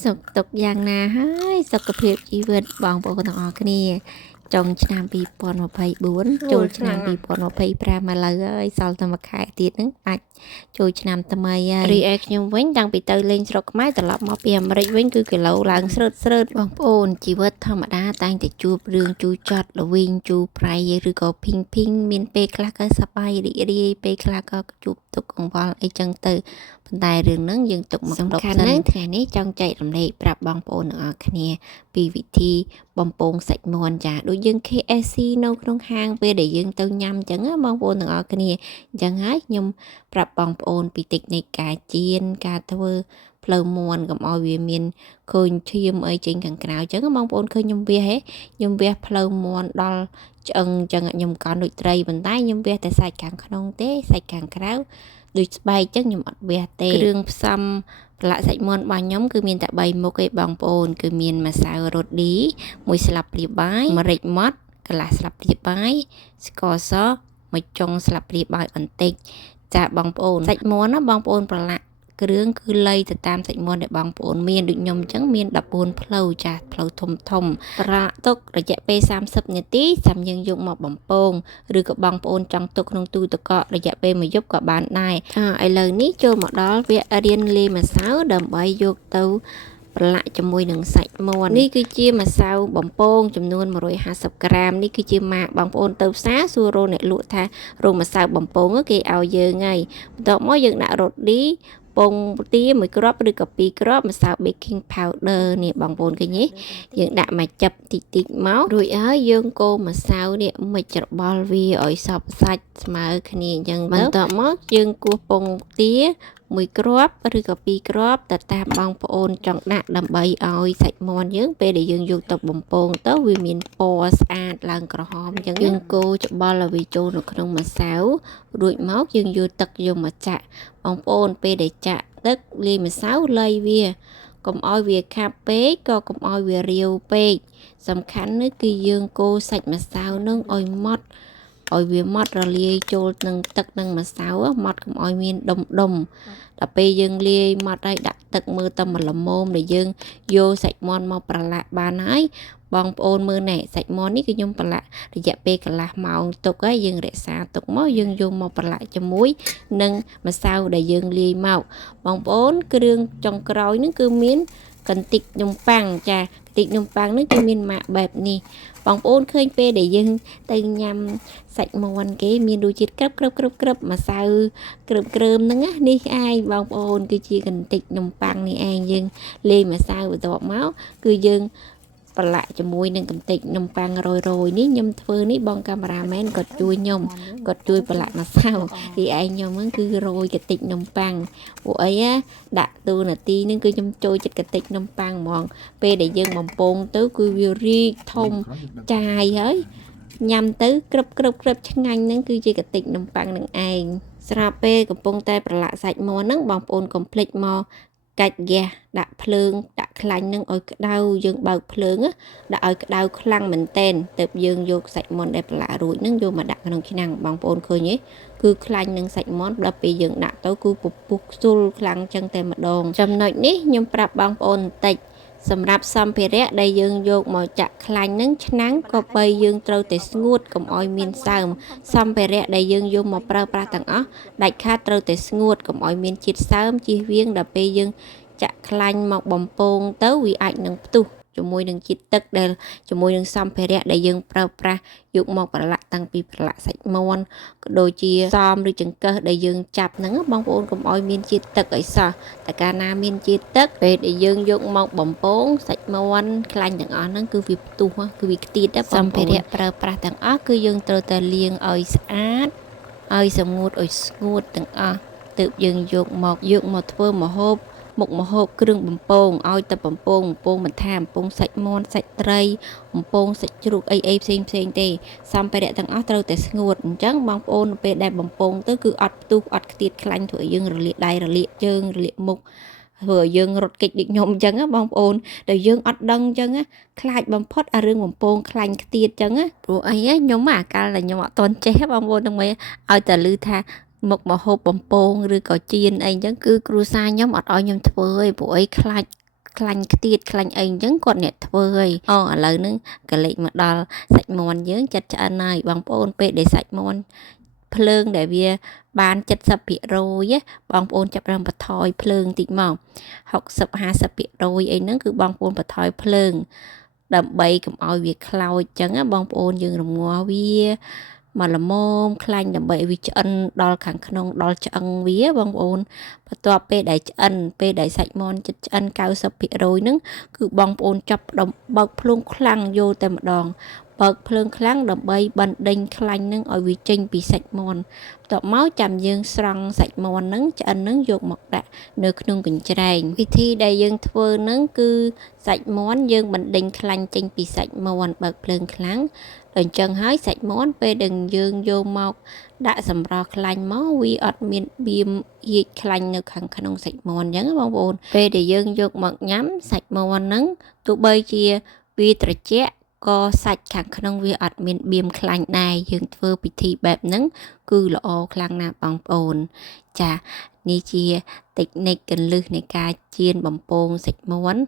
សុខទុក្ខយ៉ាងណាហើយសុខភាពជីវិតបងប្អូនទាំងអស់គ្នាចុងឆ្នាំ2024ចូលឆ្នាំ2025មកលើហើយសល់តែមួយខែទៀតហ្នឹងអាចចូលឆ្នាំថ្មីហើយរីឯខ្ញុំវិញតាំងពីទៅលេងស្រុកខ្មែរត្រឡប់មកពីអាមេរិកវិញគឺគីឡូឡើងស្រើតបងប្អូនជីវិតធម្មតាតែងតែជួបរឿងជូរចត់ល្វីងជូរប្រៃឬក៏ភីងមានពេលខ្លះក៏សប្បាយរីករាយពេលខ្លះក៏ជួបទុក្ខកង្វល់អីចឹងទៅប៉ុន្តែរឿងហ្នឹងយើងទុកមកសំខាន់ណាស់ថ្ងៃនេះចង់ចែករំលែកប្រាប់បងប្អូនទាំងអស់គ្នាពីវិធីបំពងសាច់មាន់ចាដូចយើង KFC នៅក្នុងហាងពេលដែលយើងទៅញ៉ាំអញ្ចឹងបងប្អូនទាំងអស់គ្នាអញ្ចឹងហើយខ្ញុំប្រាប់បងប្អូនពីតិចនិចការចៀនការធ្វើផ្លូវមាន់កុំឲ្យវាមានឃើញឈាមអីចេញខាងក្រៅអញ្ចឹងបងប្អូនឃើញខ្ញុំវះខ្ញុំវះផ្លូវមាន់ដល់ឆ្អឹងអញ្ចឹងខ្ញុំកោនដូចត្រីប៉ុន្តែខ្ញុំវះតែសាច់ខាងក្នុងទេសាច់ខាងក្រៅដូចស្បែកអញ្ចឹងខ្ញុំអត់វះទេគ្រឿងផ្សំប្រឡាក់សាច់មាន់របស់ខ្ញុំគឺមានតែ3មុខឯងបងប្អូនគឺមានម្សៅរ៉ូឌី1ស្លាបព្រាបាយម្រេចម៉ដ្ឋកន្លះស្លាបព្រាបាយស្ករស1ចុងស្លាបព្រាបាយបន្តិចចាបងប្អូនសាច់មាន់ណាបងប្អូនប្រឡាក់គ្រឿងគឺលៃទៅតាមសាច់មាន់ដែលបងប្អូនមានដូចខ្ញុំអញ្ចឹងមាន14ផ្លូវចាផ្លូវធំប្រឡាក់ទុករយៈពេល30នាទីចាំយើងយកមកបំពងឬក៏បងប្អូនចង់ទុកក្នុងទូទឹកកករយៈពេល1យប់ក៏បានដែរឥឡូវនេះចូលមកដល់វគ្គរៀនលាយម្សៅដើម្បីយកទៅប្រឡាក់ជាមួយនឹងសាច់មាន់នេះគឺជាម្សៅបំពងចំនួន150ក្រាមនេះគឺជាម៉ាកបងប្អូនទៅផ្សារសួររកអ្នកលក់ថារោងម្សៅបំពងគេឲ្យយើងហើយបន្ទាប់មកយើងដាក់រ៉ូឌីពងទា1គ្រាប់ឬក៏2គ្រាប់ម្សៅ baking powder នេះបងប្អូនឃើញទេយើងដាក់មកចិបតិចមករួចហើយយើងកូរម្សៅនេះមិចច្របល់វាឲ្យសព្វសាច់ស្មើគ្នាអញ្ចឹងបន្ទាប់មកយើងគោះពងទា1គ្រាប់ឬក៏2គ្រាប់ទៅតាមបងប្អូនចង់ដាក់ដើម្បីឲ្យសាច់មាន់យើងពេលដែលយើងយកទៅបំពងទៅវាមានពណ៌ស្អាតឡើងក្រហមអញ្ចឹងយើងកូរច្បល់ឲ្យវាចូលនៅក្នុងម្សៅរួចមកយើងយកទឹកយកមកចាក់បងប្អូនពេលដែលចាក់ទឹកលាយម្សៅលៃវាកុំឲ្យវាខាប់ពេកក៏កុំឲ្យវារាវពេកសំខាន់នោះគឺយើងកូរសាច់ម្សៅនឹងឲ្យម៉ត់ឲ្យវាម៉ត់រលាយចូលនឹងទឹកនឹងម្សៅម៉ត់កុំឲ្យមានដុំដល់ពេលយើងលាយម៉ត់ហើយដាក់ទឹកមើលតែមួយល្មមដែលយើងយកសាច់មាន់មកប្រឡាក់បានហើយបងប្អូនមើលណែសាច់មាន់នេះគឺខ្ញុំប្រឡាក់រយៈពេលកន្លះម៉ោងទុកហើយយើងរក្សាទុកមកយើងយកមកប្រឡាក់ជាមួយនឹងម្សៅដែលយើងលាយមកបងប្អូនគ្រឿងចុងក្រោយនេះគឺមានកន្តិចនំប៉័ងចាកន្តិចនំប៉័ងនេះគឺមានម៉ាកបែបនេះបងប្អូនឃើញពេលដែលយើងទៅញ៉ាំសាច់មាន់គេមានរសជាតិក្រឹបម្សៅគ្រើមហ្នឹងណានេះឯងបងប្អូនគឺជាកន្តិចនំប៉័ងនេះឯងយើងលាយម្សៅបន្ទាប់មកគឺយើងប្រឡាក់ជាមួយនឹងកន្តិចនំប៉័ងរយនេះខ្ញុំធ្វើនេះបងកាមេរ៉ាមែនគាត់ជួយខ្ញុំគាត់ជួយប្រឡាក់ម្សៅពីឯងខ្ញុំហ្នឹងគឺរយកន្តិចនំប៉័ងពួកអីណាដាក់ទូនាទីហ្នឹងគឺខ្ញុំចូលចិត្តកន្តិចនំប៉័ងហ្មងពេលដែលយើងបំពងទៅគឺវារីកធំចាយហើយញ៉ាំទៅក្រឹបឆ្ងាញ់ហ្នឹងគឺជាកន្តិចនំប៉័ងនឹងឯងស្រាប់ពេលកំពុងតែប្រឡាក់សាច់មាន់ហ្នឹងបងប្អូនកុំភ្លេចមកកាច់ហ្គាសដាក់ភ្លើងដាក់ខ្លាញ់នឹងឲ្យក្តៅយើងបើកភ្លើងដាក់ឲ្យក្តៅខ្លាំងមែនតែនទើបយើងយកសាច់មាន់ដែលប្រឡាក់រួចនឹងយកមកដាក់ក្នុងឆ្នាំងបងប្អូនឃើញទេគឺខ្លាញ់នឹងសាច់មាន់ដល់ពេលយើងដាក់ទៅគឺពពុះខ្ជុលខ្លាំងចឹងតែម្ដងចំណុចនេះខ្ញុំប្រាប់បងប្អូនបន្តិចសម្រាប់សម្ភារៈដែលយើងយកមកចាក់ខ្លាញ់នឹងឆ្នាំងក៏បីយើងត្រូវតែស្ងួតកុំឲ្យមានសើមសម្ភារៈដែលយើងយកមកប្រើប្រាស់ទាំងអស់ដាច់ខាតត្រូវតែស្ងួតកុំឲ្យមានជាតិសើមជៀសវាងដល់ពេលយើងចាក់ខ្លាញ់មកបំពងទៅវាអាចនឹងផ្ទុះជាមួយនឹងជាតិទឹកដែលជាមួយនឹងសម្ភារៈដែលយើងប្រើប្រាស់យកមកប្រឡាក់តាំងពីប្រឡាក់សាច់មាន់ក៏ដូចជាសមឬចង្កឹះដែលយើងចាប់ហ្នឹងបងប្អូនកុំឲ្យមានជាតិទឹកអីសោះតែកាលណាមានជាតិទឹកពេលដែលយើងយកមកបំពងសាច់មាន់ខ្លាញ់ទាំងអស់ហ្នឹងគឺវាផ្ទុះគឺវាខ្ទាតសម្ភារៈប្រើប្រាស់ទាំងអស់គឺយើងត្រូវតែលាងឲ្យស្អាតឲ្យសម្ងួតឲ្យស្ងួតទាំងអស់ទើបយើងយកមកធ្វើម្ហូបមុខម្ហូបគ្រឿងបំពងឲ្យតែបំពងមិនថាបំពងសាច់មាន់សាច់ត្រីបំពងសាច់ជ្រូកអីផ្សេងទេសម្ភារៈទាំងអស់ត្រូវតែស្ងួតអញ្ចឹងបងប្អូនពេលដែលបំពងទៅគឺអត់ផ្ទុះអត់ខ្ទាតខ្លាញ់ធ្វើឲ្យយើងរលាកដៃរលាកជើងរលាកមុខធ្វើឲ្យយើងរត់គេចដូចខ្ញុំអញ្ចឹងបងប្អូនដែលយើងអត់ដឹងអញ្ចឹងខ្លាចបំផុតអារឿងបំពងខ្លាញ់ខ្ទាតអញ្ចឹងព្រោះអីខ្ញុំអាកាលដែលខ្ញុំអត់តន់ចេះបងប្អូនទាំងឲ្យតែឮថាមុខម្ហូបបំពងឬក៏ចៀនអីអញ្ចឹងគឺគ្រួសារខ្ញុំអត់ឲ្យខ្ញុំធ្វើទេព្រោះអីខ្លាច ខ្លាញ់ខ្ទៀតខ្លាញ់អីអញ្ចឹងគាត់អ្នកធ្វើហើយឥឡូវហ្នឹងក៏លេចមកដល់សាច់មាន់យើងចិត្តឆ្អិនហើយបងប្អូនពេលដែលសាច់មាន់ភ្លើងដែលវាបាន70%បងប្អូនចាប់ផ្ដើមបន្ថយភ្លើងតិចមក60-50%អីហ្នឹងគឺបងប្អូនបន្ថយភ្លើងដើម្បីកុំឲ្យវាខ្លោចអញ្ចឹងបងប្អូនយើងរងាស់វាមកល្មមខ្លាញ់ដើម្បីឲ្យវាឆ្អិនដល់ខាងក្នុងដល់ឆ្អឹងវាបងប្អូនបន្ទាប់ពេលដែលឆ្អិនពេលដែលសាច់មាន់ចិត្តឆ្អិន90%ហ្នឹងគឺបងប្អូនចាប់ផ្ដើមបើកភ្លើងខ្លាំងយកតែម្ដងបើកភ្លើងខ្លាំងដើម្បីបណ្ដេញខ្លាញ់នឹងឲ្យវាចេញពីសាច់មាន់បន្ទាប់មកចាំយើងស្រង់សាច់មាន់នឹងឆ្អិននឹងយកមកដាក់នៅក្នុងកញ្ច្រែងវិធីដែលយើងធ្វើនឹងគឺសាច់មាន់យើងបណ្ដេញខ្លាញ់ចេញពីសាច់មាន់បើកភ្លើងខ្លាំងដល់អញ្ចឹងហើយសាច់មាន់ពេលដែលយើងយកមកដាក់សម្រស់ខ្លាញ់មកវាអត់មានបៀមហៀកខ្លាញ់នៅខាងក្នុងសាច់មាន់អញ្ចឹងបងប្អូនពេលដែលយើងយកមកញ៉ាំសាច់មាន់ហ្នឹងទោះបីជាវាត្រជាក់ក៏សាច់ខាងក្នុងវាអត់មានបៀមខ្លាញ់ដែរយើងធ្វើពិធីបែបហ្នឹងគឺល្អខ្លាំងណាស់បងប្អូនចានេះជាតិចនិចកលឹះនៃការចៀនបំពងសាច់មាន់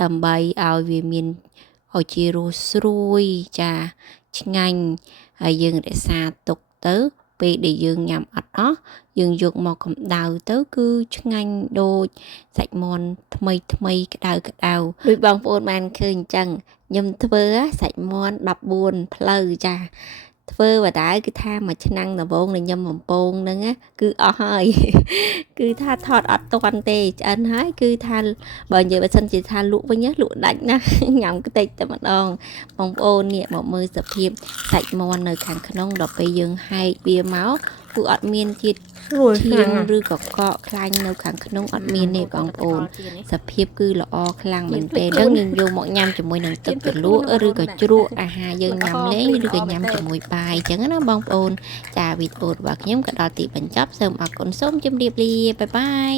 ដើម្បីឲ្យវាមានឲ្យជារសស្រួយចាឆ្ងាញ់ហើយយើងរក្សាទុកទៅពេលដែលយើងញ៉ាំអត់អស់យើងយកមកកម្ដៅទៅគឺឆ្ងាញ់ដូចសាច់មាន់ថ្មីក្ដៅដូចបងប្អូនបានឃើញអញ្ចឹងខ្ញុំធ្វើសាច់មាន់14ផ្លូវចាធ្វើបដៅគឺថាមួយឆ្នាំងដំបូងនៃខ្ញុំបំពងហ្នឹងគឺអស់ហើយគឺថាថតអត់ទាន់ទេឆ្អិនហើយគឺថាបើនិយាយបើសិនជាថាលក់វិញលក់ដាច់ណាញ៉ាំខ្ទេចតែម្ដងបងប្អូននេះមកមើលសភាពសាច់មាន់នៅខាងក្នុងដល់ពេលយើងហែកវាមកគឺអត់មានជាតិឈាមឬក៏កកខ្លាញ់នៅខាងក្នុងអត់មានទេបងប្អូនសភាពគឺល្អខ្លាំងមែនទែនយើងយកមកញ៉ាំជាមួយនឹងទឹកជ្រលក់ឬក៏ជ្រក់អាហារយើងញ៉ាំលេងឬក៏ញ៉ាំជាមួយបាយអញ្ចឹងណាបងប្អូនចាវីដេអូរបស់ខ្ញុំក៏ដល់ទីបញ្ចប់សូមអរគុណសូមជម្រាបលាបាយបាយ